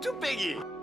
to Piggy.